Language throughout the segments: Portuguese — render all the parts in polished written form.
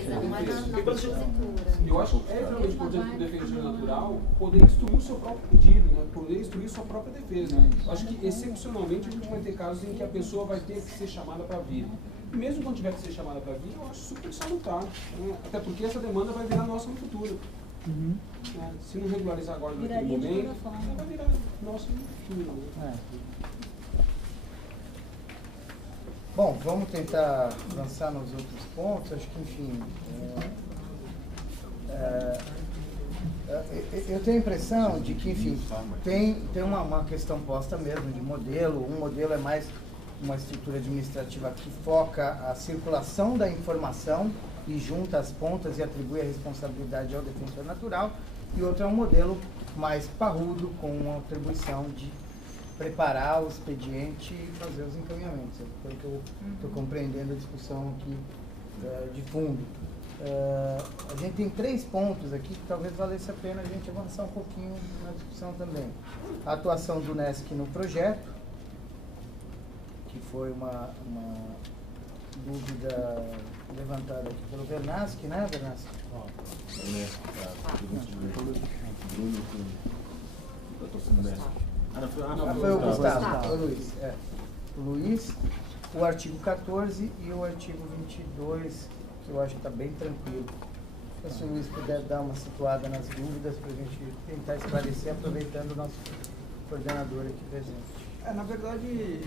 defesa, não é na propositura. Eu acho que é realmente importante para o defensor natural poder instruir o seu próprio pedido, né? Poder instruir sua própria defesa. Eu acho que, excepcionalmente, a gente vai ter casos em que a pessoa vai ter que ser chamada para vir. E mesmo quando tiver que ser chamada para vir, eu acho super salutar. Né? Até porque essa demanda vai virar nossa no futuro. Né? Se não regularizar agora naquele momento, vai virar nossa no futuro. Né? Bom, vamos tentar avançar nos outros pontos. Acho que, enfim, eu tenho a impressão de que, enfim, tem uma questão posta mesmo de modelo. Um modelo é mais uma estrutura administrativa que foca a circulação da informação e junta as pontas e atribui a responsabilidade ao defensor natural, e outro é um modelo mais parrudo, com uma atribuição de preparar o expediente e fazer os encaminhamentos. Pelo que eu estou compreendendo a discussão aqui de fundo. A gente tem 3 pontos aqui que talvez valesse a pena a gente avançar um pouquinho na discussão também. A atuação do NESC no projeto, que foi uma dúvida levantada aqui pelo Vernaschi, né, Vernaschi? Foi o Gustavo, foi o Luiz. O Luiz, o artigo 14 e o artigo 22, que eu acho que está bem tranquilo. Então, se o Luiz puder dar uma situada nas dúvidas para a gente tentar esclarecer, aproveitando o nosso coordenador aqui presente. Na verdade,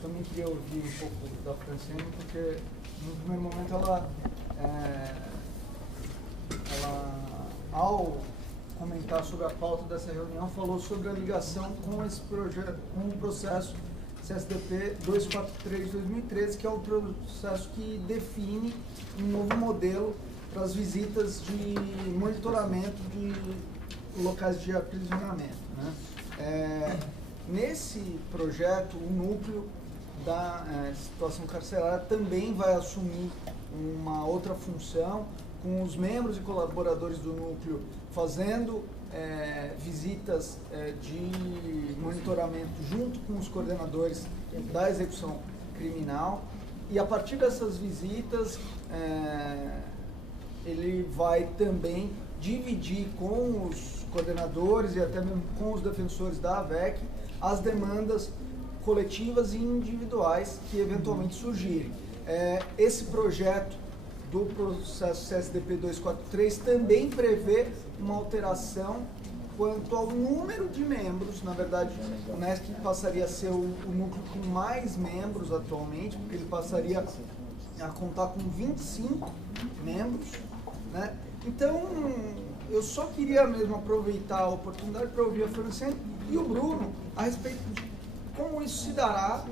também queria ouvir um pouco da Franciane, porque no primeiro momento ela ao comentar sobre a pauta dessa reunião, falou sobre a ligação com esse projeto, com o processo CSDP 243 de 2013, que é o processo que define um novo modelo para as visitas de monitoramento de locais de aprisionamento, né? Nesse projeto, o núcleo da situação carcerária também vai assumir uma outra função, com os membros e colaboradores do núcleo fazendo visitas de monitoramento junto com os coordenadores da execução criminal, e a partir dessas visitas ele vai também dividir com os coordenadores e até mesmo com os defensores da AVEC as demandas coletivas e individuais que eventualmente surgirem. Esse projeto do processo CSDP 243 também prevê uma alteração quanto ao número de membros. Na verdade, o NESC passaria a ser o núcleo com mais membros atualmente, porque ele passaria a contar com 25 membros, né? Então, eu só queria mesmo aproveitar a oportunidade para ouvir a Franciane e o Bruno a respeito de como isso se dará,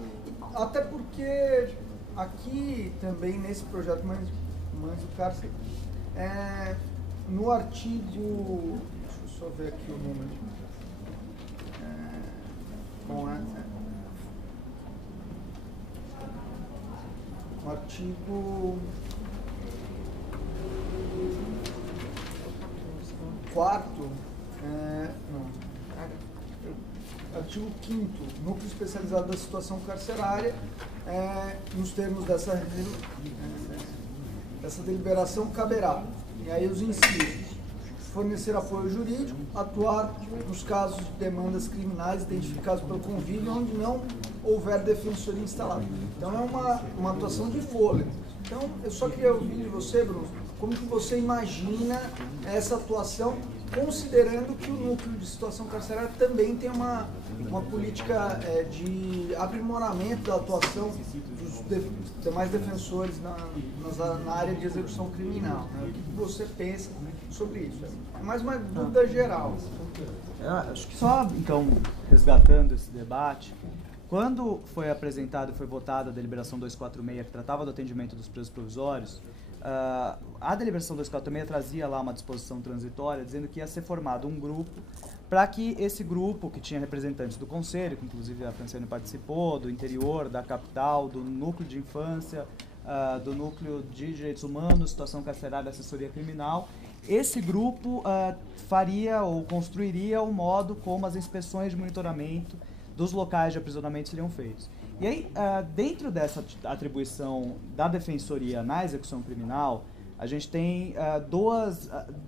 até porque aqui também nesse projeto Mães do Cárcere, no artigo, deixa eu só ver aqui o número, no artigo 4º, artigo 5º, núcleo especializado da situação carcerária, nos termos dessa deliberação caberá, e aí os incisos: fornecer apoio jurídico, atuar nos casos de demandas criminais identificados pelo convívio onde não houver defensoria instalada. Então é uma atuação de fôlego. Então eu só queria ouvir de você, Bruno, como que você imagina essa atuação, considerando que o núcleo de situação carcerária também tem uma política de aprimoramento da atuação dos demais defensores na área de execução criminal, né? O que você pensa sobre isso? É mais uma dúvida geral. Acho que só, então, resgatando esse debate, quando foi apresentado e foi votada a deliberação 246, que tratava do atendimento dos presos provisórios, a deliberação 246 trazia lá uma disposição transitória dizendo que ia ser formado um grupo para que esse grupo, que tinha representantes do Conselho, que inclusive a Franciane participou, do interior, da capital, do núcleo de infância, do núcleo de direitos humanos, situação carcerária, assessoria criminal, esse grupo faria ou construiria o modo como as inspeções de monitoramento dos locais de aprisionamento seriam feitos. E aí, dentro dessa atribuição da defensoria na execução criminal, a gente tem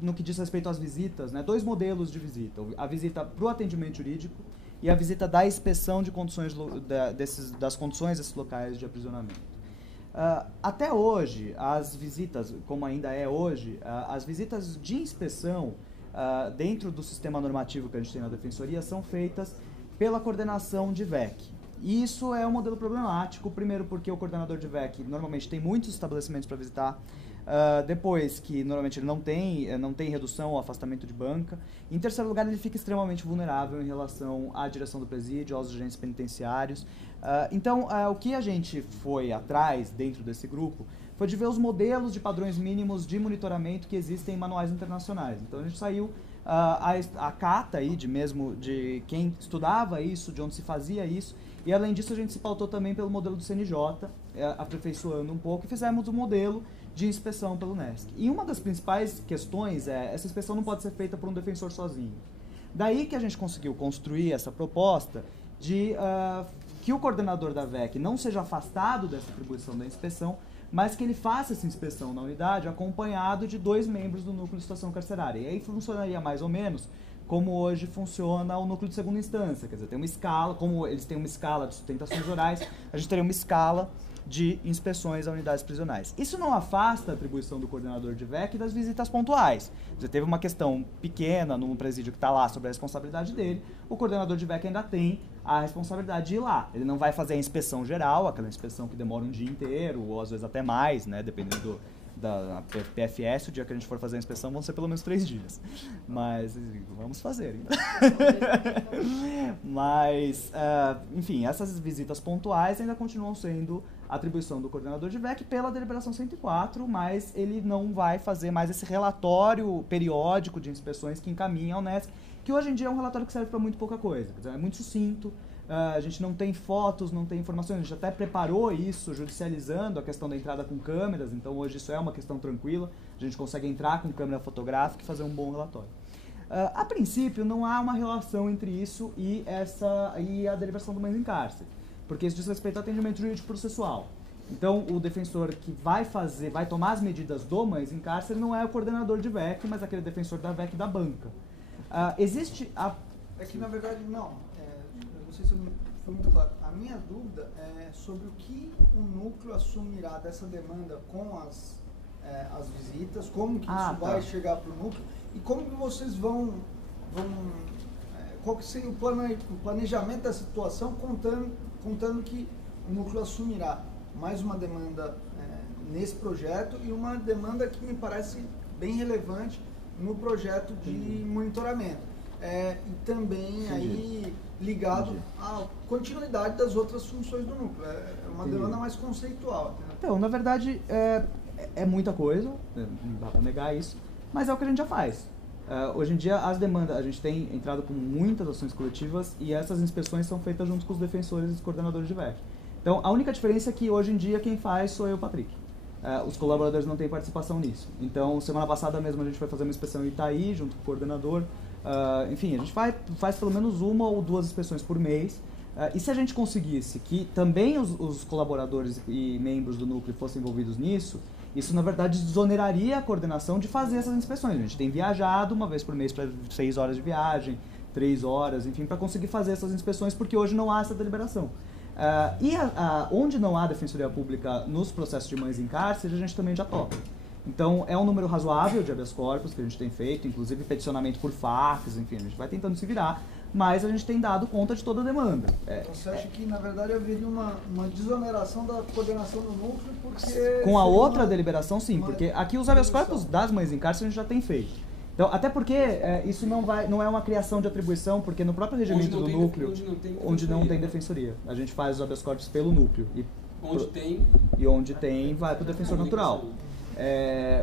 no que diz respeito às visitas, né, 2 modelos de visita. A visita para o atendimento jurídico e a visita da inspeção de condições, das condições desses locais de aprisionamento. Até hoje, as visitas, como ainda é hoje, as visitas de inspeção dentro do sistema normativo que a gente tem na Defensoria são feitas pela coordenação de VEC. E isso é um modelo problemático, primeiro porque o coordenador de VEC normalmente tem muitos estabelecimentos para visitar, depois que normalmente ele não tem redução ou afastamento de banca. Em terceiro lugar, ele fica extremamente vulnerável em relação à direção do presídio, aos agentes penitenciários. Então, o que a gente foi atrás dentro desse grupo foi de ver os modelos de padrões mínimos de monitoramento que existem em manuais internacionais. Então, a gente saiu a cata aí de quem estudava isso, de onde se fazia isso, e além disso a gente se pautou também pelo modelo do CNJ, aperfeiçoando um pouco, e fizemos um modelo de inspeção pelo NESC. E uma das principais questões essa inspeção não pode ser feita por um defensor sozinho. Daí que a gente conseguiu construir essa proposta de que o coordenador da VEC não seja afastado dessa atribuição da inspeção, mas que ele faça essa inspeção na unidade acompanhado de 2 membros do núcleo de situação carcerária. E aí funcionaria mais ou menos como hoje funciona o núcleo de segunda instância, quer dizer, tem uma escala, como eles têm uma escala de sustentações orais, a gente teria uma escala de inspeções a unidades prisionais. Isso não afasta a atribuição do coordenador de VEC das visitas pontuais. Você teve uma questão pequena num presídio que está lá sobre a responsabilidade dele, o coordenador de VEC ainda tem a responsabilidade de ir lá. Ele não vai fazer a inspeção geral, aquela inspeção que demora um dia inteiro, ou às vezes até mais, né, dependendo da PFS, o dia que a gente for fazer a inspeção vão ser pelo menos 3 dias. Mas vamos fazer. Então. Mas, enfim, essas visitas pontuais ainda continuam sendo atribuição do coordenador de VEC pela deliberação 104, mas ele não vai fazer mais esse relatório periódico de inspeções que encaminha ao NESC, que hoje em dia é um relatório que serve para muito pouca coisa. Quer dizer, é muito sucinto, a gente não tem fotos, não tem informações, a gente até preparou isso judicializando a questão da entrada com câmeras, então hoje isso é uma questão tranquila, a gente consegue entrar com câmera fotográfica e fazer um bom relatório. A princípio, não há uma relação entre isso e a deliberação do mães em cárcere, porque isso diz respeito ao atendimento jurídico processual. Então, o defensor que vai tomar as medidas do mães em cárcere não é o coordenador de VEC, mas aquele defensor da VEC da banca. Existe a... É que, na verdade, não sei se foi muito claro. A minha dúvida é sobre o que o núcleo assumirá dessa demanda com as visitas, como que isso vai chegar para o núcleo e como que vocês vão qual que seria o planejamento da situação contando que o núcleo assumirá mais uma demanda nesse projeto e uma demanda que me parece bem relevante no projeto de monitoramento. E também aí ligado à continuidade das outras funções do núcleo. É uma demanda mais conceitual. Né? Então, na verdade, é muita coisa, não dá para negar isso, mas é o que a gente já faz. Hoje em dia, as demandas, a gente tem entrado com muitas ações coletivas e essas inspeções são feitas junto com os defensores e os coordenadores de VEC. Então, a única diferença é que hoje em dia quem faz sou eu, Patrick. Os colaboradores não têm participação nisso. Então, semana passada mesmo a gente foi fazer uma inspeção em Itaí, junto com o coordenador. Enfim, a gente faz pelo menos 1 ou 2 inspeções por mês. E se a gente conseguisse que também os colaboradores e membros do núcleo fossem envolvidos nisso, isso na verdade desoneraria a coordenação de fazer essas inspeções. A gente tem viajado uma vez por mês para 6 horas de viagem, 3 horas, enfim, para conseguir fazer essas inspeções, porque hoje não há essa deliberação. Onde não há defensoria pública nos processos de mães em cárcere, a gente também já toca. Então, é um número razoável de habeas corpus que a gente tem feito, inclusive peticionamento por fax, enfim, a gente vai tentando se virar, mas a gente tem dado conta de toda a demanda. Você acha que, na verdade, haveria uma desoneração da coordenação do núcleo porque... Com a outra deliberação, sim, porque aqui os habeas corpus das mães em cárcere a gente já tem feito. Então, até porque isso não é uma criação de atribuição, porque no próprio regimento do núcleo, onde não tem defensoria, a gente faz os habeas corpus pelo núcleo. Onde tem, vai para o defensor natural.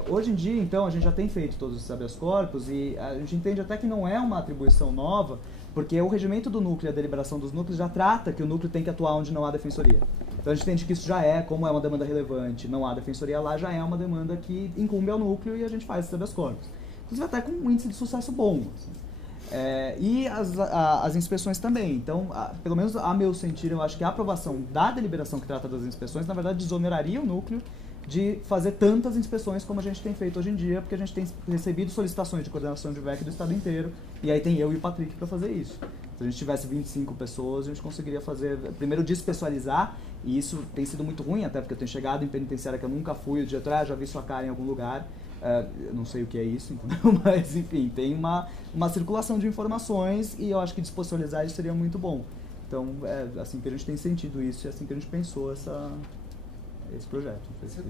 Hoje em dia, então, a gente já tem feito todos esses habeas corpus e a gente entende até que não é uma atribuição nova, porque o regimento do núcleo e a deliberação dos núcleos já trata que o núcleo tem que atuar onde não há defensoria. Então a gente entende que isso já como é uma demanda relevante, não há defensoria lá, já é uma demanda que incumbe ao núcleo e a gente faz esses habeas corpus. Inclusive até com um índice de sucesso bom. Assim. E as inspeções também. Então, pelo menos a meu sentir, eu acho que a aprovação da deliberação que trata das inspeções, na verdade, desoneraria o núcleo de fazer tantas inspeções como a gente tem feito hoje em dia, porque a gente tem recebido solicitações de coordenação de VEC do estado inteiro, e aí tem eu e o Patrick para fazer isso. Se a gente tivesse 25 pessoas, a gente conseguiria fazer, primeiro, despessoalizar, e isso tem sido muito ruim, até porque eu tenho chegado em penitenciária que eu nunca fui, o diretor, já vi sua cara em algum lugar, eu não sei o que é isso, entendeu? Mas enfim, tem uma circulação de informações, e eu acho que despessoalizar isso seria muito bom. Então, é assim que a gente tem sentido isso, e é assim que a gente pensou esse projeto. Vocês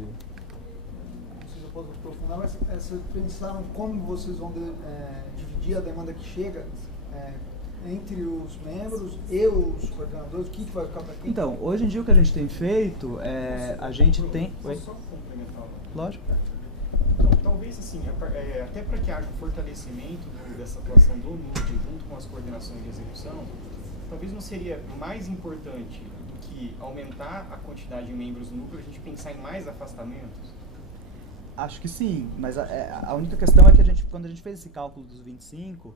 já podem aprofundar, mas vocês pensaram como vocês vão dividir a demanda que chega entre os membros e os coordenadores? O que vai ficar para quem? Então, hoje em dia o que a gente tem feito a gente tem... Oi? Só complementar. Lógico. Então, talvez assim, até para que haja um fortalecimento dessa atuação do núcleo junto com as coordenações de execução, talvez não seria mais importante do que aumentar a quantidade de membros do núcleo, a gente pensar em mais afastamentos? Acho que sim, mas a única questão é que quando a gente fez esse cálculo dos 25,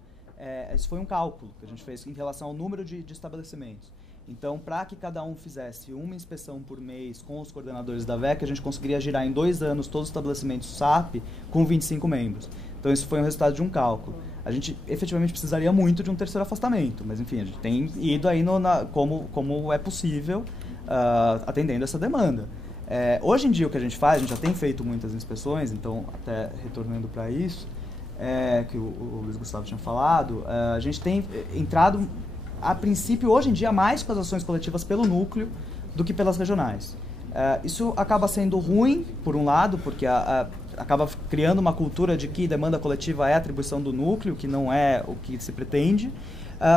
esse foi um cálculo que a gente fez em relação ao número de estabelecimentos. Então, para que cada um fizesse uma inspeção por mês com os coordenadores da VEC, a gente conseguiria girar em 2 anos todos os estabelecimentos SAP com 25 membros. Então, isso foi o resultado de um cálculo. A gente efetivamente precisaria muito de um terceiro afastamento, mas enfim, a gente tem ido aí como é possível, atendendo essa demanda. Hoje em dia o que a gente faz, a gente já tem feito muitas inspeções, então até retornando para isso, que o Luiz Gustavo tinha falado, a gente tem entrado, a princípio, hoje em dia, mais com as ações coletivas pelo núcleo do que pelas regionais. Isso acaba sendo ruim, por um lado, porque acaba criando uma cultura de que demanda coletiva é atribuição do núcleo, que não é o que se pretende.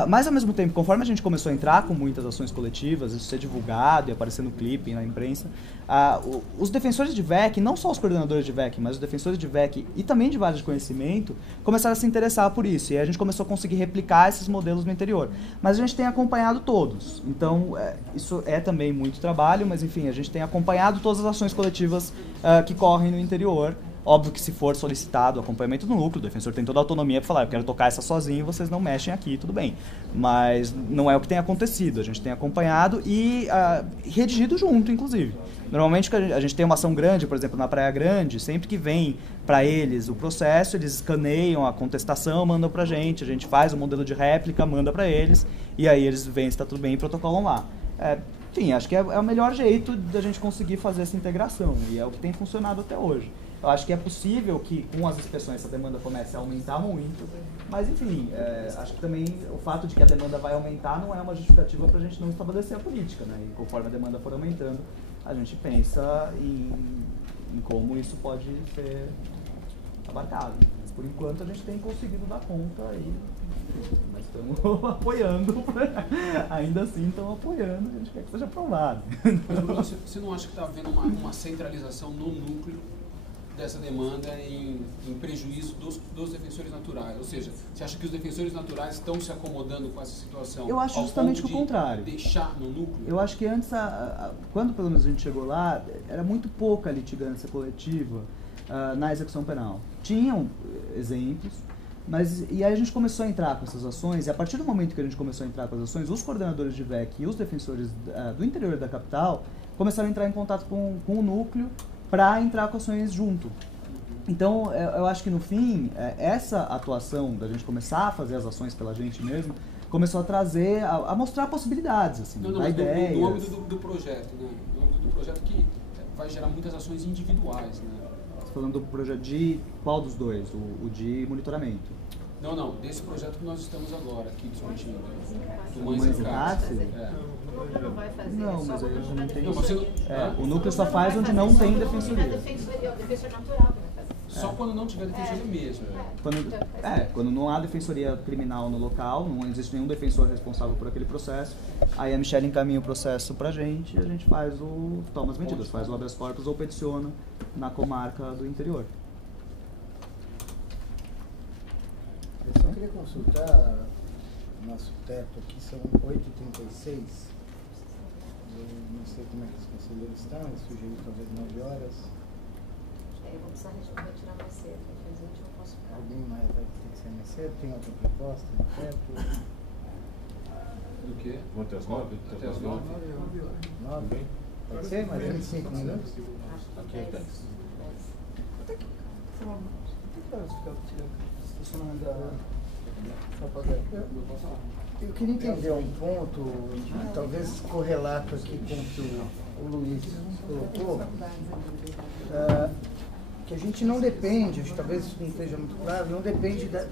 Mas, ao mesmo tempo, conforme a gente começou a entrar com muitas ações coletivas, isso ser divulgado e aparecer no clipe, na imprensa, os defensores de VEC, não só os coordenadores de VEC, mas os defensores de VEC e também de vários de conhecimento, começaram a se interessar por isso. E aí a gente começou a conseguir replicar esses modelos no interior. Mas a gente tem acompanhado todos. Então, isso é também muito trabalho, mas, enfim, a gente tem acompanhado todas as ações coletivas que correm no interior. Óbvio que se for solicitado o acompanhamento do núcleo, o defensor tem toda a autonomia para falar, eu quero tocar essa sozinho, vocês não mexem aqui, tudo bem. Mas não é o que tem acontecido, a gente tem acompanhado e redigido junto, inclusive. Normalmente a gente tem uma ação grande, por exemplo, na Praia Grande, sempre que vem para eles o processo, eles escaneiam a contestação, mandam para a gente faz o modelo de réplica, manda para eles, e aí eles veem se está tudo bem e protocolam lá. Enfim, acho que é o melhor jeito da gente conseguir fazer essa integração, e é o que tem funcionado até hoje. Eu acho que é possível que com as inspeções essa demanda comece a aumentar muito, mas enfim, acho que também o fato de que a demanda vai aumentar não é uma justificativa para a gente não estabelecer a política, né? E conforme a demanda for aumentando, a gente pensa em como isso pode ser abarcado. Por enquanto a gente tem conseguido dar conta e nós estamos apoiando, ainda assim estamos apoiando, a gente quer que seja aprovado. Mas Bruno, você não acha que está havendo uma centralização no núcleo dessa demanda em prejuízo dos defensores naturais? Ou seja, você acha que os defensores naturais estão se acomodando com essa situação? Eu acho justamente o contrário. Deixar no núcleo? Eu acho que antes, quando pelo menos a gente chegou lá, era muito pouca litigância coletiva na execução penal. Tinham exemplos, e aí a gente começou a entrar com essas ações, e a partir do momento que a gente começou a entrar com as ações, os coordenadores de VEC e os defensores do interior da capital começaram a entrar em contato com o núcleo para entrar com ações junto. Então, eu acho que no fim, essa atuação da gente começar a fazer as ações pela gente mesmo, começou a trazer, a mostrar possibilidades, assim, mas ideias. No âmbito do projeto, né? No âmbito do projeto que vai gerar muitas ações individuais, né? Você está falando do projeto de qual dos dois? O de monitoramento? Não, desse projeto que nós estamos agora aqui discutindo. Do Mães em Cárcere? Não vai fazer. Não, mas aí eu não tenho. Não, você não, o núcleo só faz onde não tem O defensoria. defensor natural que vai fazer. Só quando não tiver defensoria mesmo. Quando não há defensoria criminal no local, não existe nenhum defensor responsável por aquele processo, aí a Michelle encaminha o processo pra gente e a gente toma as medidas, faz o habeas corpus ou peticiona na comarca do interior. Eu só queria consultar o nosso teto aqui, são 8h36. Eu não sei como é que os conselheiros estão, eu sugeri talvez 9 horas. Eu vou precisar retirar mais cedo, infelizmente não posso ficar. Alguém mais vai ter que ser mais cedo? Tem outra proposta no teto? Do quê? Até as 9? Até as 9? 9? Pode ser? Mais 25 minutos? Acho que é 10. Até que horas fica estacionamento da Chapadé? Eu queria entender um ponto, talvez correlato aqui com o que o Luiz colocou, que a gente não depende, talvez isso não esteja muito claro,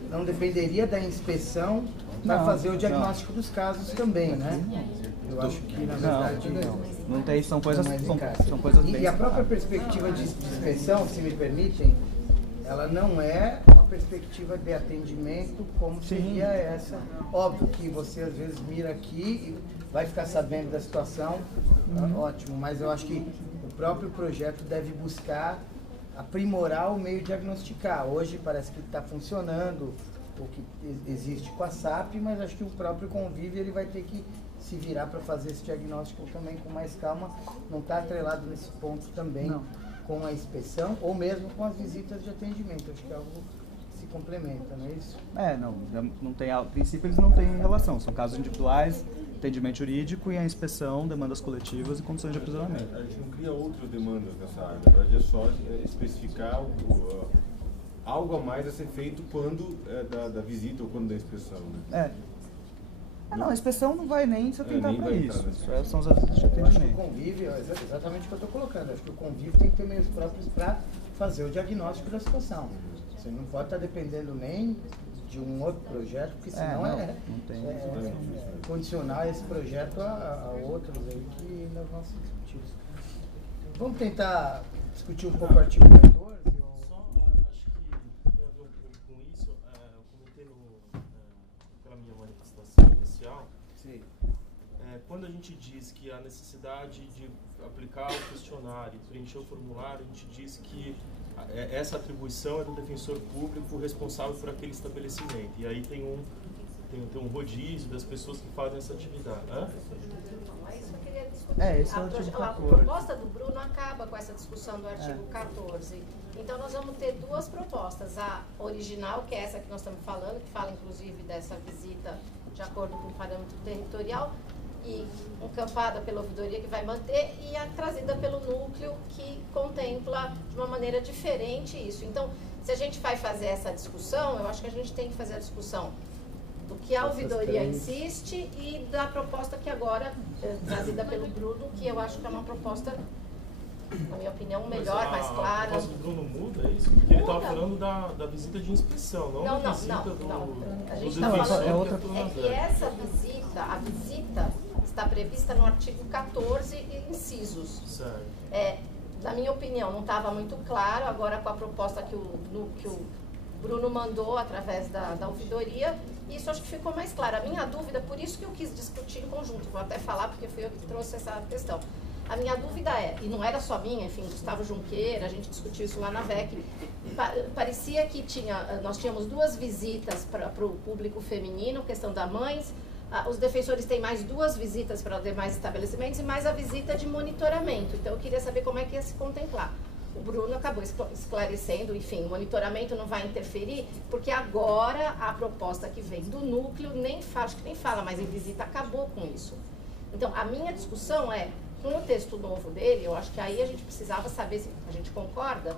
não dependeria da inspeção para fazer o diagnóstico dos casos também, né? Eu acho que, na verdade, não tem, são coisas bem E a própria perspectiva de inspeção, se me permitem, ela não é uma perspectiva de atendimento como seria essa. Óbvio que você às vezes mira aqui e vai ficar sabendo da situação, ótimo, mas eu acho que o próprio projeto deve buscar aprimorar o meio de diagnosticar. Hoje parece que está funcionando o que existe com a SAP, mas acho que o próprio convívio ele vai ter que se virar para fazer esse diagnóstico também com mais calma, não está atrelado nesse ponto também com a inspeção ou mesmo com as visitas de atendimento. Acho que é algo que se complementa, não é isso? Não tem, a princípio eles não têm relação, são casos individuais, atendimento jurídico e a inspeção, demandas coletivas e condições de aprisionamento. A gente não cria outras demandas nessa área, na verdade é só especificar algo a mais a ser feito quando da visita ou quando da inspeção, né? Não, a inspeção não vai nem se atentar para isso. São as visitas de Eu acho que o atendimento. convívio, é exatamente o que eu estou colocando, acho que o convívio tem que ter meios próprios para fazer o diagnóstico da situação. Você não pode estar dependendo nem de um outro projeto, porque senão não tem. condicionar esse projeto a outros aí que ainda vão ser discutidos. Vamos tentar discutir um pouco o artigo 14? Só acho que tem a ver um pouco com isso. Eu comentei pela minha manifestação inicial. Sim. Quando a gente diz que a necessidade de aplicar o questionário, preencher o formulário, a gente diz que essa atribuição é do defensor público responsável por aquele estabelecimento. E aí tem um rodízio das pessoas que fazem essa atividade. Então, é isso que eu queria discutir. Esse é o artigo 14. A proposta do Bruno acaba com essa discussão do artigo 14. Então, nós vamos ter duas propostas. A original, que é essa que nós estamos falando, que fala inclusive dessa visita de acordo com o parâmetro territorial, e encampada pela ouvidoria que vai manter, e a trazida pelo núcleo que contempla de uma maneira diferente isso. Então, se a gente vai fazer essa discussão, eu acho que a gente tem que fazer a discussão do que a ouvidoria insiste e da proposta que agora trazida pelo Bruno, que eu acho que é uma proposta, na minha opinião, melhor, mais clara. A proposta do Bruno muda, é isso? Porque ele estava falando da visita de inspeção, não da visita A gente do está falando defensor. que essa visita, a visita está prevista no artigo 14, incisos. Certo. Na minha opinião, não estava muito claro, agora com a proposta que o Bruno mandou através da ouvidoria, isso acho que ficou mais claro. A minha dúvida, por isso que eu quis discutir em conjunto, vou até falar porque fui eu que trouxe essa questão. A minha dúvida e não era só minha, enfim, Gustavo Junqueira, a gente discutiu isso lá na VEC, parecia que nós tínhamos duas visitas para o público feminino, questão da mães, os defensores têm mais duas visitas para os demais estabelecimentos e mais a visita de monitoramento. Então, eu queria saber como é que ia se contemplar. O Bruno acabou esclarecendo, enfim, o monitoramento não vai interferir, porque agora a proposta que vem do núcleo, acho que nem fala mais em visita, acabou com isso. Então, a minha discussão com o texto novo dele, eu acho que aí a gente precisava saber se a gente concorda.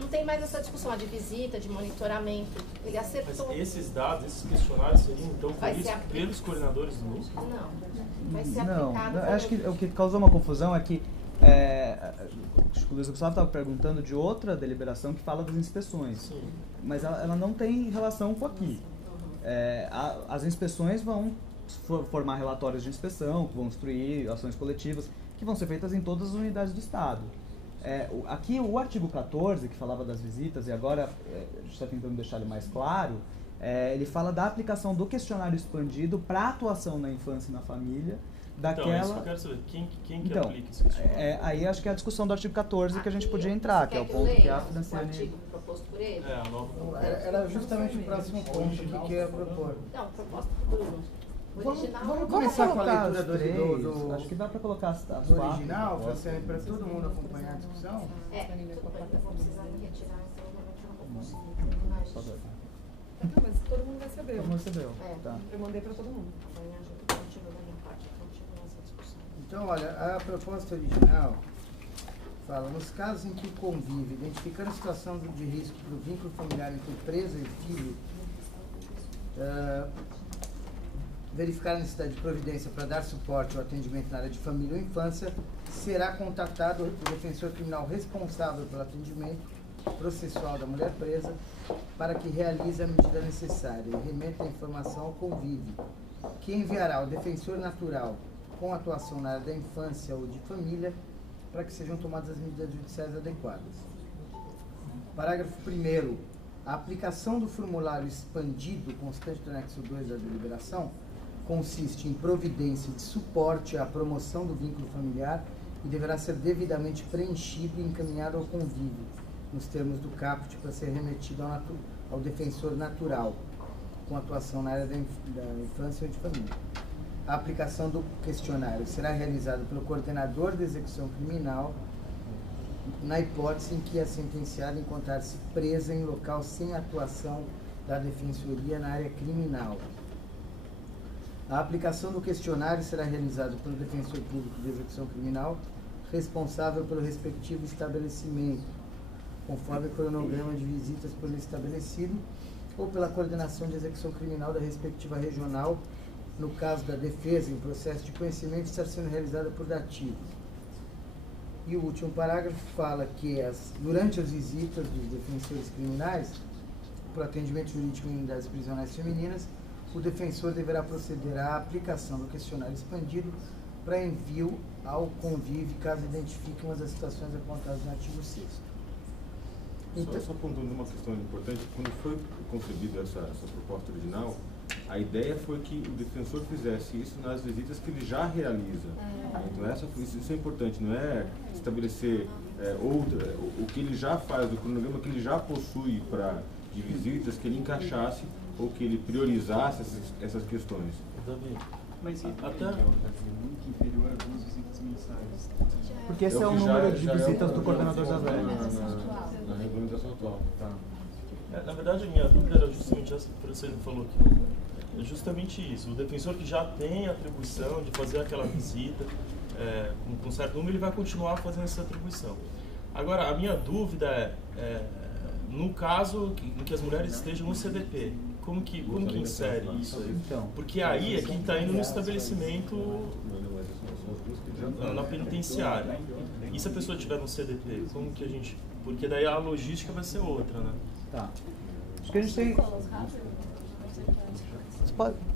Não tem mais essa discussão de visita, de monitoramento. Ele acertou. Mas esses dados, esses questionários seriam então feitos pelos coordenadores do núcleo? Não, vai ser aplicado. Acho que o que causou uma confusão é que o Luiz Gustavo estava perguntando de outra deliberação que fala das inspeções. Sim. Mas ela não tem relação com aqui. As inspeções vão formar relatórios de inspeção, vão instruir ações coletivas, que vão ser feitas em todas as unidades do Estado. Aqui o artigo 14, que falava das visitas, e agora a gente está tentando deixar ele mais claro, ele fala da aplicação do questionário expandido para atuação na infância e na família, daquela... Então, isso que eu quero saber, quem que aplica esse questionário? Aí acho que é a discussão do artigo 14 que a gente podia entrar, que é o ponto que a Financiane... O artigo proposto por ele? Era justamente o próximo ponto que eu ia propor. Não, proposta do Bruno. Vamos começar com a leitura do Acho que dá para colocar as original, para todo mundo acompanhar a discussão. Tudo bem, eu vou precisar me retirar, então eu não vou conseguir terminar isso. Não, mas todo mundo vai saber. Todo mundo recebeu. Eu mandei para todo mundo. Amanhã a gente continua da minha parte, continua essa discussão. Então, olha, a proposta original fala, nos casos em que o convívio, identificando a situação de risco para o vínculo familiar entre presa e filho, verificar a necessidade de providência para dar suporte ao atendimento na área de família ou infância, será contatado o defensor criminal responsável pelo atendimento processual da mulher presa para que realize a medida necessária e remeta a informação ao convívio, que enviará ao defensor natural com atuação na área da infância ou de família para que sejam tomadas as medidas judiciais adequadas. Parágrafo 1º. A aplicação do formulário expandido constante do anexo 2 da deliberação consiste em providência de suporte à promoção do vínculo familiar e deverá ser devidamente preenchido e encaminhado ao convívio, nos termos do caput, para ser remetido ao defensor natural, com atuação na área da infância ou de família. A aplicação do questionário será realizada pelo coordenador de execução criminal, na hipótese em que a sentenciada encontrar-se presa em local sem atuação da defensoria na área criminal. A aplicação do questionário será realizada pelo defensor público de execução criminal, responsável pelo respectivo estabelecimento, conforme o cronograma de visitas por ele estabelecido, ou pela coordenação de execução criminal da respectiva regional, no caso da defesa em processo de conhecimento estar sendo realizada por dativo. E o último parágrafo fala que durante as visitas dos defensores criminais, para atendimento jurídico em unidades prisionais femininas, o defensor deverá proceder à aplicação do questionário expandido para envio ao convívio, caso identifique uma das situações apontadas no artigo 6º. Então, só apontando uma questão importante, quando foi concebida essa proposta original, a ideia foi que o defensor fizesse isso nas visitas que ele já realiza. Então isso é importante, não é estabelecer o que ele já faz, o cronograma que ele já possui de visitas, que ele encaixasse ou que ele priorizasse essas questões. Mas até muito inferior a 2 visitas mensais. Porque esse é o número de visitas do coordenador da VEC. Na regulamentação atual. Tá. Na verdade, a minha dúvida era justamente essa que você falou aqui. É justamente isso. O defensor que já tem a atribuição de fazer aquela visita com um certo número, ele vai continuar fazendo essa atribuição. Agora, a minha dúvida no caso em que as mulheres estejam no CDP, como que insere isso aí? Porque aí é quem está indo no estabelecimento na penitenciária. E se a pessoa estiver no CDP, como que a gente... Porque daí a logística vai ser outra, né? Tá. Acho que a gente tem...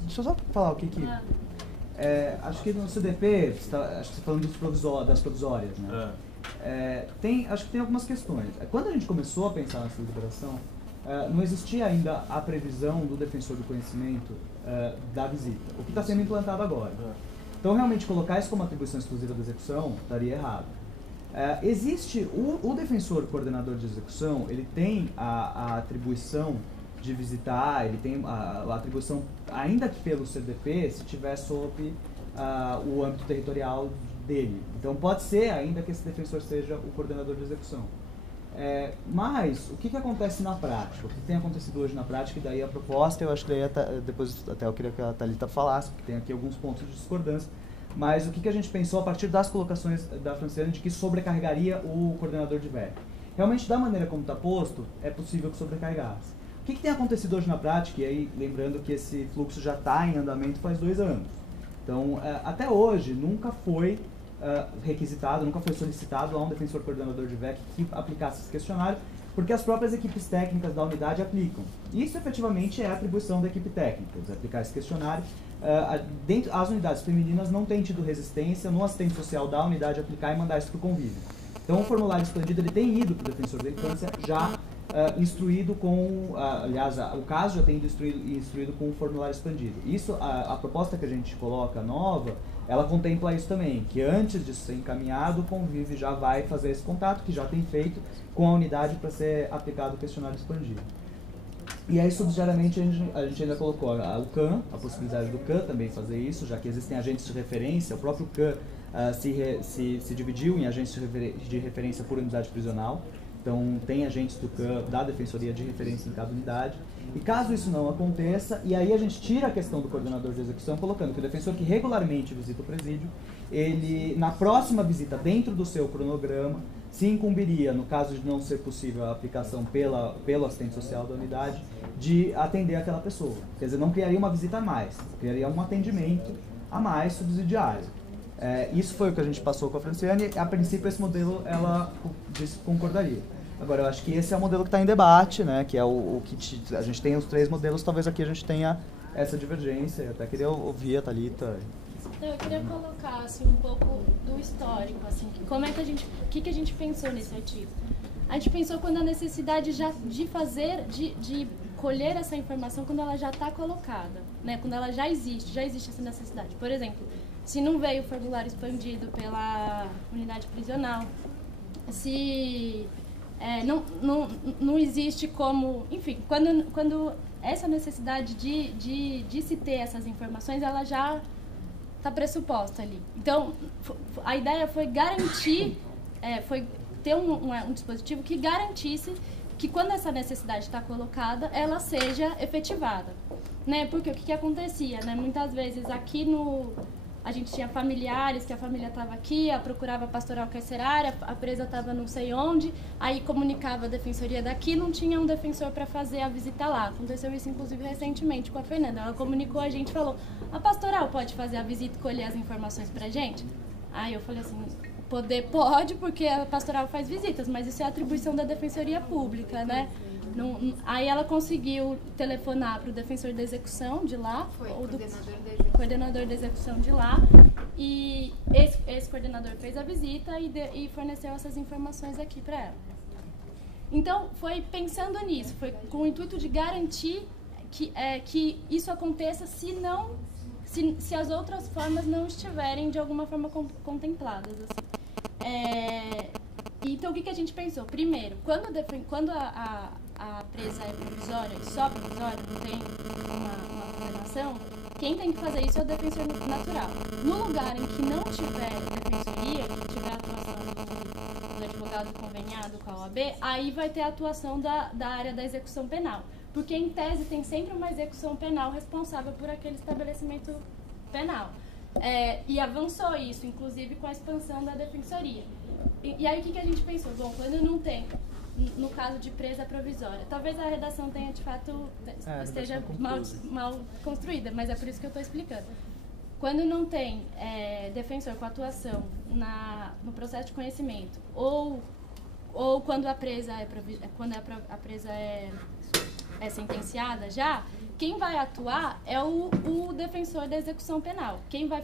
Deixa eu só falar o que que... acho que no CDP, acho que você está falando das provisórias, né? Acho que tem algumas questões. Quando a gente começou a pensar nessa deliberação, não existia ainda a previsão do defensor do conhecimento da visita, o que está sendo implantado agora. Então, realmente, colocar isso como atribuição exclusiva da execução estaria errado. Existe o defensor coordenador de execução, ele tem a atribuição de visitar, ele tem a atribuição, ainda que pelo CDP, se estiver sob o âmbito territorial dele. Então pode ser ainda que esse defensor seja o coordenador de execução. Mas o que acontece na prática? O que tem acontecido hoje na prática, e daí a proposta, eu acho que daí depois até eu queria que a Thalita falasse, porque tem aqui alguns pontos de discordância, mas o que a gente pensou a partir das colocações da Franciane de que sobrecarregaria o coordenador de VEC. Realmente, da maneira como está posto, é possível que sobrecarregasse. O que tem acontecido hoje na prática? E aí, lembrando que esse fluxo já está em andamento faz 2 anos. Então, até hoje, nunca foi requisitado, nunca foi solicitado a um defensor coordenador de VEC que aplicasse esse questionário, porque as próprias equipes técnicas da unidade aplicam. Isso, efetivamente, é a atribuição da equipe técnica, de aplicar esse questionário. As unidades femininas não têm tido resistência no assistente social da unidade aplicar e mandar isso para o convívio. Então, o formulário expandido ele tem ido para o defensor da infância já instruído com, aliás, o caso já tem ido instruído com o formulário expandido. Isso, a proposta que a gente coloca nova, ela contempla isso também, que antes de ser encaminhado, o convívio já vai fazer esse contato, que já tem feito com a unidade para ser aplicado o questionário expandido. E aí, subsidiariamente, a gente ainda colocou o CAN, a possibilidade do CAN também fazer isso, já que existem agentes de referência, o próprio CAN se dividiu em agentes de referência por unidade prisional. Então, tem agentes do CAM, da Defensoria de referência em cada unidade. E caso isso não aconteça, e aí a gente tira a questão do coordenador de execução, colocando que o defensor que regularmente visita o presídio, ele, na próxima visita, dentro do seu cronograma, se incumbiria, no caso de não ser possível a aplicação pelo assistente social da unidade, de atender aquela pessoa. Quer dizer, não criaria uma visita a mais, criaria um atendimento a mais subsidiário. Isso foi o que a gente passou com a Franciane, e a princípio esse modelo ela disse que concordaria. Agora, eu acho que esse é o modelo que está em debate, né, que é o que a gente tem os 3 modelos, talvez aqui a gente tenha essa divergência. Eu até queria ouvir a Thalita. Eu queria colocar assim, um pouco do histórico, assim, como é que o que a gente pensou nesse artigo? A gente pensou quando a necessidade já de colher essa informação quando ela já está colocada, né, quando ela já existe essa necessidade. Por exemplo, se não veio o formulário expandido pela unidade prisional, se não existe como... Enfim, quando essa necessidade de se ter essas informações, ela já está pressuposta ali. Então, a ideia foi garantir, foi ter um dispositivo que garantisse que quando essa necessidade está colocada, ela seja efetivada. Né? Porque o que acontecia? Né? Muitas vezes aqui a gente tinha familiares, que a família estava aqui, procurava a pastoral carcerária, a presa estava não sei onde, aí comunicava a defensoria daqui, não tinha um defensor para fazer a visita lá. Aconteceu isso, inclusive, recentemente com a Fernanda. Ela comunicou a gente e falou, a pastoral pode fazer a visita e colher as informações para a gente? Aí eu falei assim, poder pode, porque a pastoral faz visitas, mas isso é atribuição da defensoria pública, né? Aí ela conseguiu telefonar para o defensor da execução de lá, ou do coordenador da execução de lá, e esse coordenador fez a visita e forneceu essas informações aqui para ela. Então, foi pensando nisso, foi com o intuito de garantir que isso aconteça se as outras formas não estiverem de alguma forma contempladas. Assim. Então, o que a gente pensou? Primeiro, quando a presa é provisória, e só provisória, não tem uma condenação, quem tem que fazer isso é o defensor natural. No lugar em que não tiver defensoria, que tiver atuação do advogado conveniado com a OAB, aí vai ter a atuação da área da execução penal. Porque, em tese, tem sempre uma execução penal responsável por aquele estabelecimento penal. E avançou isso, inclusive com a expansão da defensoria. E aí o que a gente pensou? Bom, quando não tem, no caso de presa provisória, talvez a redação tenha de fato esteja mal construída, mas é por isso que eu estou explicando. Quando não tem defensor com atuação no processo de conhecimento, ou quando a presa é sentenciada já, quem vai atuar é o defensor da execução penal. Quem vai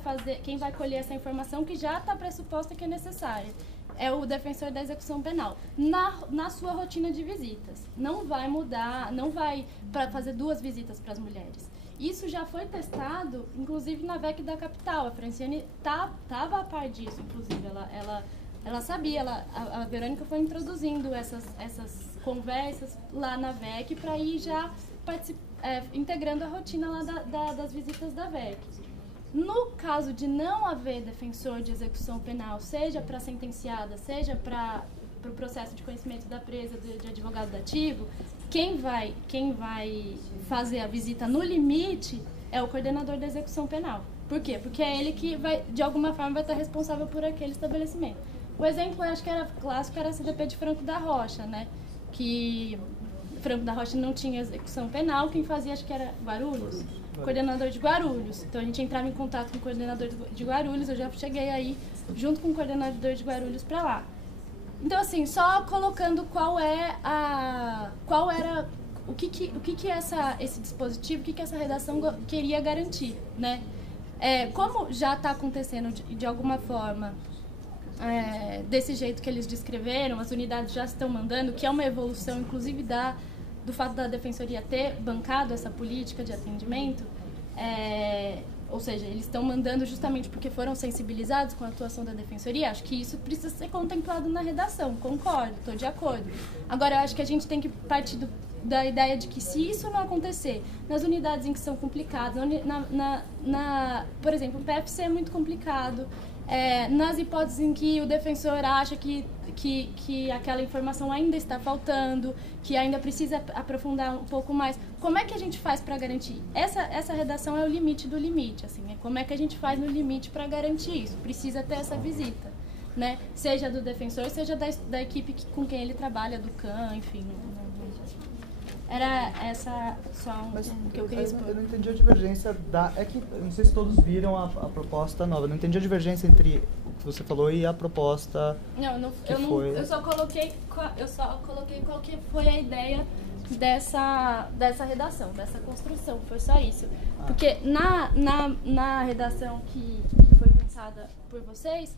colher essa informação que já está pressuposta que é necessária é o defensor da execução penal, na sua rotina de visitas. Não vai mudar, não vai para fazer 2 visitas para as mulheres. Isso já foi testado, inclusive na VEC da capital. A Franciane estava a par disso, inclusive. Ela sabia, a Verônica foi introduzindo essas conversas lá na VEC para ir já integrando a rotina lá das visitas da VEC. No caso de não haver defensor de execução penal, seja para sentenciada, seja para o processo de conhecimento da presa de advogado dativo, quem vai fazer a visita no limite é o coordenador da execução penal. Por quê? Porque é ele que de alguma forma vai estar responsável por aquele estabelecimento. O exemplo, eu acho que era clássico, era a CDP de Franco da Rocha, né? Que Franco da Rocha não tinha execução penal, quem fazia acho que era Guarulhos. Coordenador de Guarulhos. Então a gente entrava em contato com o coordenador de Guarulhos, eu já cheguei aí junto com o coordenador de Guarulhos para lá. Então assim, só colocando o que esse dispositivo, o que essa redação queria garantir, né? Como já está acontecendo de alguma forma, desse jeito que eles descreveram, as unidades já estão mandando, que é uma evolução inclusive do fato da defensoria ter bancado essa política de atendimento, ou seja, eles estão mandando justamente porque foram sensibilizados com a atuação da defensoria. Acho que isso precisa ser contemplado na redação, concordo, estou de acordo. Agora, eu acho que a gente tem que partir da ideia de que se isso não acontecer nas unidades em que são complicadas, por exemplo, o PFC é muito complicado, nas hipóteses em que o defensor acha que aquela informação ainda está faltando, que ainda precisa aprofundar um pouco mais. Como é que a gente faz para garantir? Essa redação é o limite do limite, assim, como é que a gente faz no limite para garantir isso? Precisa ter essa visita, né? Seja do defensor, seja da equipe com quem ele trabalha, do CAN, enfim. Era essa só o que eu queria expor. Eu não entendi a divergência é que, eu não sei se todos viram a proposta nova, eu não entendi a divergência entre o que você falou e a proposta. Eu só coloquei qual que foi a ideia dessa redação, dessa construção, foi só isso. Porque na redação que foi pensada por vocês,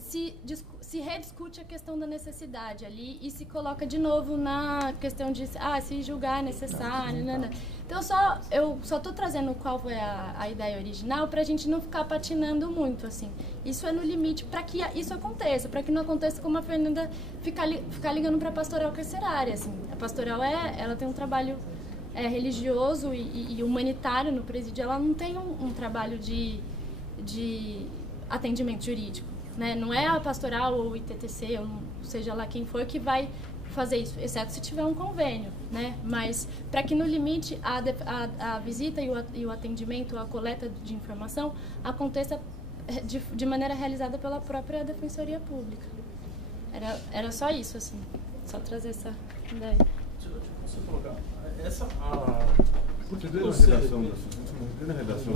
se rediscute a questão da necessidade ali e se coloca de novo na questão de se julgar é necessário. Então eu só estou trazendo qual foi a ideia original para a gente não ficar patinando muito, assim. Isso é no limite para que isso aconteça, para que não aconteça como a Fernanda ficar ligando para a pastoral carcerária, assim. A pastoral ela tem um trabalho religioso e humanitário no presídio, ela não tem um trabalho de atendimento jurídico, né? Não é a pastoral ou o ITTC, ou seja lá quem for, que vai fazer isso, exceto se tiver um convênio, né? Mas para que no limite a visita e o atendimento, a coleta de informação aconteça de maneira realizada pela própria Defensoria Pública. Era só isso, assim, só trazer essa ideia. Deixa eu você colocar Porque na redação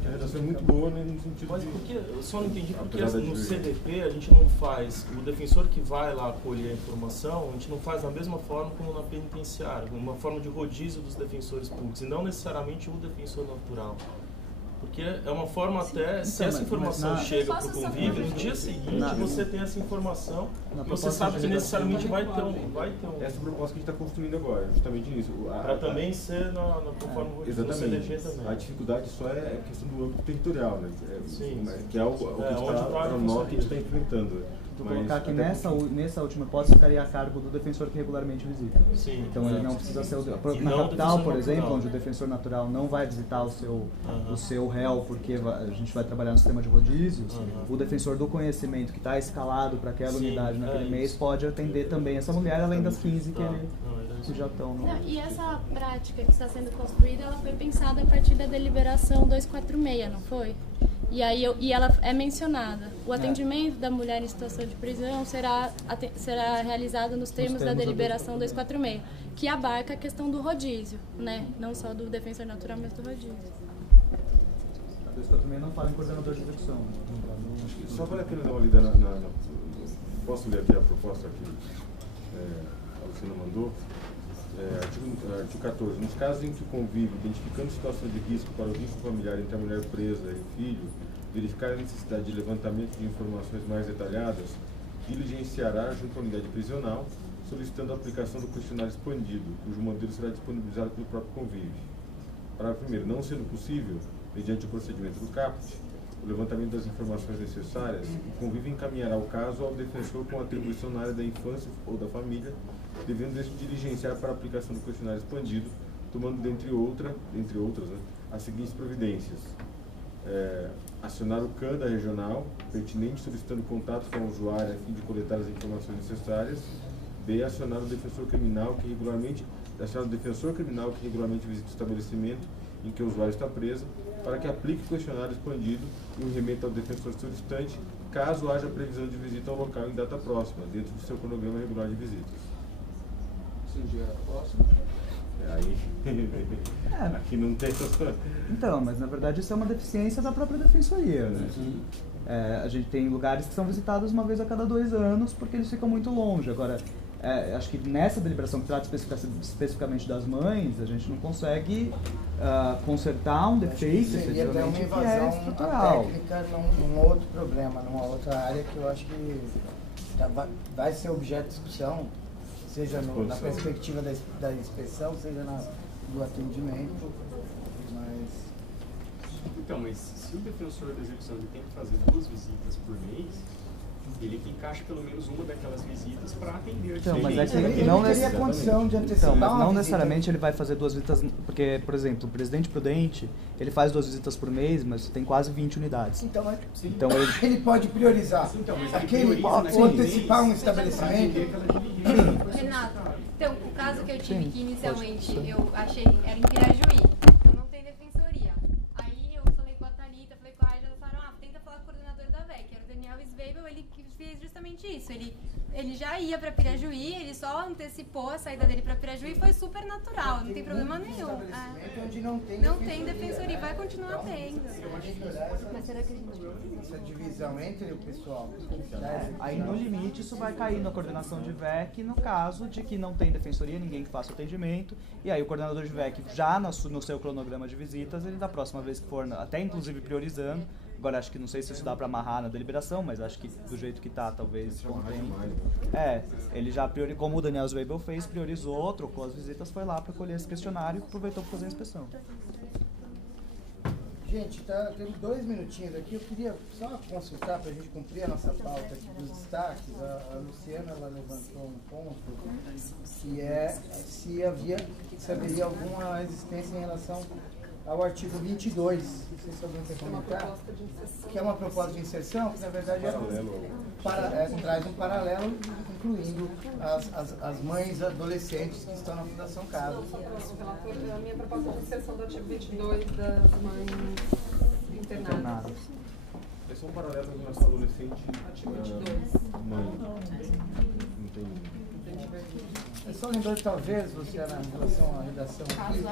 que a redação é muito boa, né, no sentido mas porque eu só não entendi porque no CDP a gente não faz, o defensor que vai lá colher a informação, a gente não faz da mesma forma como na penitenciária, uma forma de rodízio dos defensores públicos, e não necessariamente o defensor natural. Porque é uma forma até, se essa informação chega para o convívio, no dia seguinte você tem essa informação e você sabe que necessariamente vai ter um... Essa proposta que a gente está construindo agora, justamente nisso. Para também ser conforme o CDG também. A dificuldade só é a questão do âmbito territorial, né? Sim. Que é o que a gente está enfrentando. Vou colocar que nessa última hipótese ficaria a cargo do defensor que regularmente visita. Sim, então ele não precisa ser na capital, por exemplo, onde o defensor natural não vai visitar o seu réu, porque a gente vai trabalhar no sistema de rodízios. O defensor do conhecimento que está escalado para aquela unidade naquele mês pode atender também essa mulher, além das 15 que já estão. E essa prática que está sendo construída, ela foi pensada a partir da deliberação 246, não foi? E ela é mencionada. O atendimento da mulher em situação de prisão será realizado nos termos da deliberação 246, que abarca a questão do rodízio, né? Não só do defensor natural, mas do rodízio. A 246 não fala em coordenador de execução. Só vale a pena dar uma lida posso ler aqui a proposta que a Luciana mandou? Artigo 14. Nos casos em que o convívio, identificando situação de risco para o vínculo familiar entre a mulher presa e o filho, verificar a necessidade de levantamento de informações mais detalhadas, diligenciará junto à unidade prisional, solicitando a aplicação do questionário expandido, cujo modelo será disponibilizado pelo próprio convívio. Parágrafo 1º. Não sendo possível, mediante o procedimento do CAPT, o levantamento das informações necessárias, o convívio encaminhará o caso ao defensor com atribuição na área da infância ou da família, devendo este diligenciar para a aplicação do questionário expandido, tomando, dentre outras, as seguintes providências. Acionar o CAN da regional, pertinente, solicitando contato com o usuário a fim de coletar as informações necessárias. B. Acionar o defensor criminal que regularmente visita o estabelecimento em que o usuário está preso, para que aplique o questionário expandido e o remeta ao defensor solicitante, caso haja previsão de visita ao local em data próxima, dentro do seu cronograma regular de visitas. Aqui não tem. Então, mas na verdade isso é uma deficiência da própria defensoria, né? A gente tem lugares que são visitados uma vez a cada 2 anos porque eles ficam muito longe. Agora, acho que nessa deliberação que trata especificamente das mães, a gente não consegue consertar um defeito efetivamente que é estrutural. Técnica num outro problema, numa outra área que eu acho que vai ser objeto de discussão, seja na perspectiva da inspeção, seja do atendimento, Então, mas se o defensor da execução ele tem que fazer 2 visitas por mês, ele que encaixa pelo menos uma daquelas visitas para atender. Então, mas ele não teria condição de antecipar. Então, mas não uma necessariamente visita. ele vai fazer 2 visitas, porque, por exemplo, o Presidente Prudente, ele faz 2 visitas por mês, mas tem quase 20 unidades. Então, Então ele pode priorizar Então, mas ele aquele, prioriza ou naquele antecipar um mês estabelecimento. Renato, então, o caso que eu tive Sim, que inicialmente pode ser. eu achei era em Pirajuí, eu não tenho defensoria. Aí eu falei com a Thalita, falei com a Raja, elas falaram, tenta falar com o coordenador da VEC, era o Daniel Sveibel, ele que fez justamente isso. Ele já ia pra Pirajuí, ele só antecipou a saída dele pra Pirajuí e foi super natural, não tem problema nenhum. Onde não tem defensoria, vai continuar tendo. Mas será que a gente essa divisão entre o pessoal? Aí, no limite, isso vai cair na coordenação de VEC, no caso de que não tem defensoria, ninguém que faça o atendimento, e aí o coordenador de VEC, já no seu cronograma de visitas, ele da próxima vez que for, até inclusive priorizando, agora acho que não sei se isso dá para amarrar na deliberação, mas acho que do jeito que tá, talvez contém. Ele já como o Daniel Zweibel fez, priorizou, trocou as visitas, foi lá para colher esse questionário e aproveitou para fazer a inspeção. Gente, temos 2 minutinhos aqui. Eu queria só consultar para a gente cumprir a nossa pauta aqui dos destaques. A Luciana ela levantou um ponto que é se haveria alguma existência em relação ao artigo 22. Não sei se alguém quer comentar. Que é uma proposta de inserção, que na verdade traz um paralelo, incluindo as mães adolescentes que estão na Fundação Casa. A minha proposta de inserção do artigo 22 das mães internadas. Esse é um paralelo em relação ao adolescente. Artigo 22. Mãe. Não tem. É só lembrando, talvez, Luciana, em relação à redação aqui,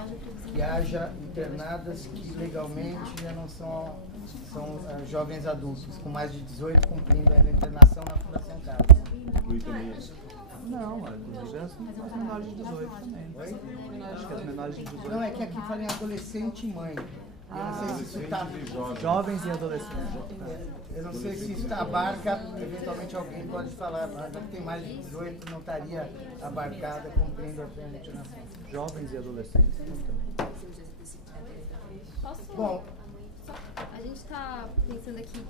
que haja internadas que legalmente já não são jovens adultos, com mais de 18 cumprindo a internação na Fundação Casa. Não, as menores de 18 também. Oi? Acho que as menores de 18. Não, é que aqui fala em adolescente e mãe. Eu não sei se isso está... Jovens e adolescentes. Eu não sei se isso abarca, eventualmente alguém pode falar, mas aqui tem mais de 18, não estaria abarcada cumprindo a pena de internação. Jovens e adolescentes. Bom, A gente está pensando aqui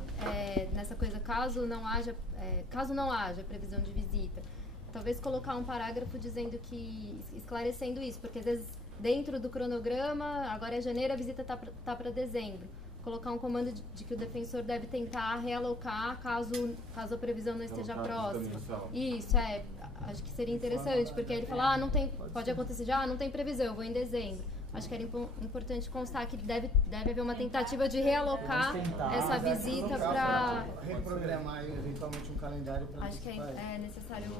nessa coisa, caso não haja previsão de visita, talvez colocar um parágrafo dizendo que, esclarecendo isso, porque às vezes dentro do cronograma, agora é janeiro, a visita tá para dezembro. Colocar um comando de que o defensor deve tentar realocar caso a previsão não esteja próxima. Isso, acho que seria interessante, porque aí ele fala, não tem, pode acontecer não tem previsão, eu vou em dezembro. Acho que era importante constar que deve haver uma tentativa de realocar essa visita para... reprogramar eventualmente um calendário para... Acho que é necessário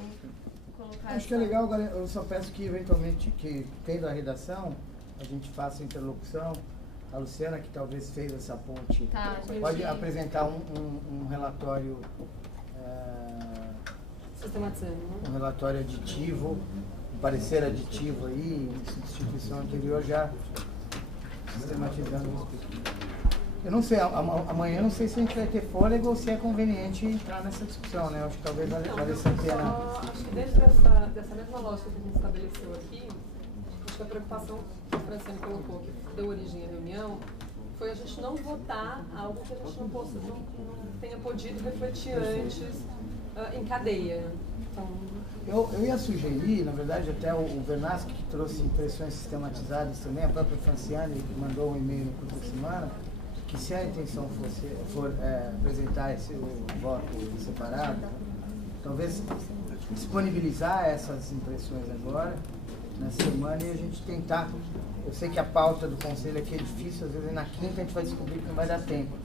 colocar... Acho que é legal, galera, eu só peço que eventualmente, que tendo a redação, a gente faça a interlocução. A Luciana, que talvez fez essa ponte, pode apresentar um relatório... sistematizando, né? Um relatório aditivo, um parecer aditivo aí, em substituição anterior, já sistematizando isso. Eu não sei, amanhã não sei se a gente vai ter fôlego ou se é conveniente entrar nessa discussão, né? Eu acho que talvez valesse a pena. Acho que dentro dessa mesma lógica que a gente estabeleceu aqui, acho que a preocupação que o Franciano colocou, que deu origem à reunião, foi a gente não votar algo que a gente não tenha podido refletir antes em cadeia. Então, eu ia sugerir, na verdade, até o Vernaschi, que trouxe impressões sistematizadas também, a própria Franciane, que mandou um e-mail no curso da semana, que se a intenção for apresentar o voto separado, talvez disponibilizar essas impressões agora, na semana, e a gente tentar. Eu sei que a pauta do conselho aqui é difícil, às vezes na quinta a gente vai descobrir que não vai dar tempo,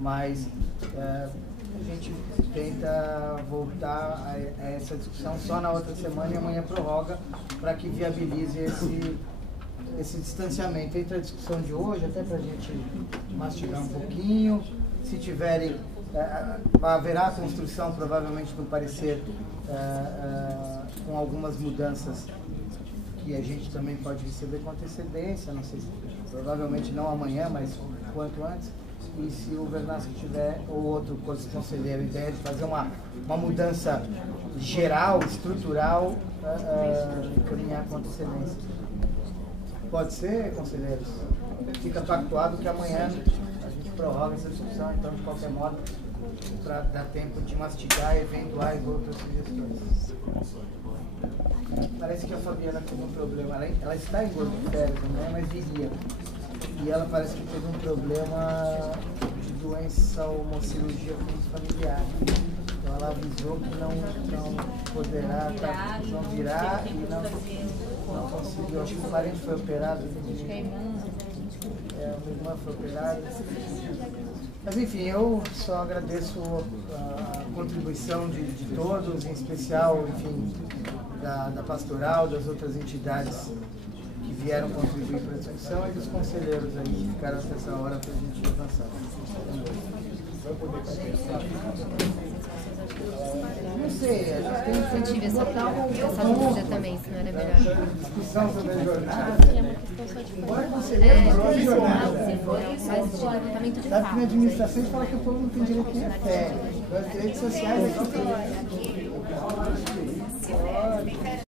mas a gente tenta voltar a essa discussão só na outra semana e amanhã prorroga para que viabilize esse distanciamento entre a discussão de hoje, até para a gente mastigar um pouquinho. Se tiverem, haverá construção provavelmente no parecer com algumas mudanças que a gente também pode receber com antecedência, não sei se, provavelmente não amanhã, mas quanto antes. E se o Vernaschi tiver, ou outro conselheiro, ideia de fazer uma mudança geral, estrutural, encaminhar com antecedência. Pode ser, conselheiros? Fica pactuado que amanhã a gente prorroga essa discussão, então, de qualquer modo, para dar tempo de mastigar eventuais outras sugestões. Parece que a Fabiana teve um problema. Ela está em gordo de férias, né? Mas viria. E ela parece que teve um problema de doença ou hemocirurgia familiar. Então ela avisou que não poderá, não virá e não conseguiu. Acho que o parente foi operado. A minha irmã foi operada. Mas enfim, eu só agradeço a contribuição de todos, em especial, enfim, da Pastoral, das outras entidades que vieram contribuir para a discussão e dos conselheiros aí que ficaram até essa hora para a gente avançar. Não sei, a gente tem tive essa dúvida também, se não era melhor. Discussão sobre a jornada. Agora você vê a jornada. Sabe que na administração gente fala que o povo não tem direito nem a férias. Os direitos sociais aqui tem.